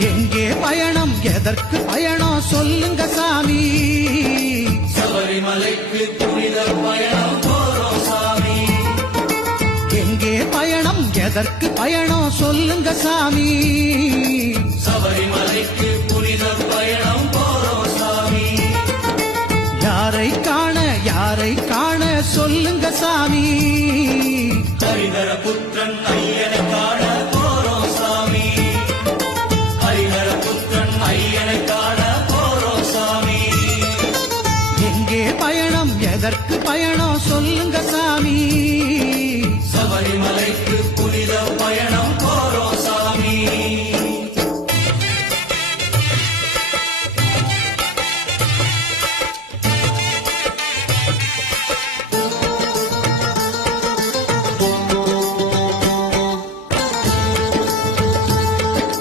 எங்கே பயணம் எதற்கு பயணம் சொல்லுங்க சாமி. சபரிமலைக்கு புனித பயணம் போறோம் சாமி. எங்கே பயணம் எதற்கு பயணம் சொல்லுங்க சாமி.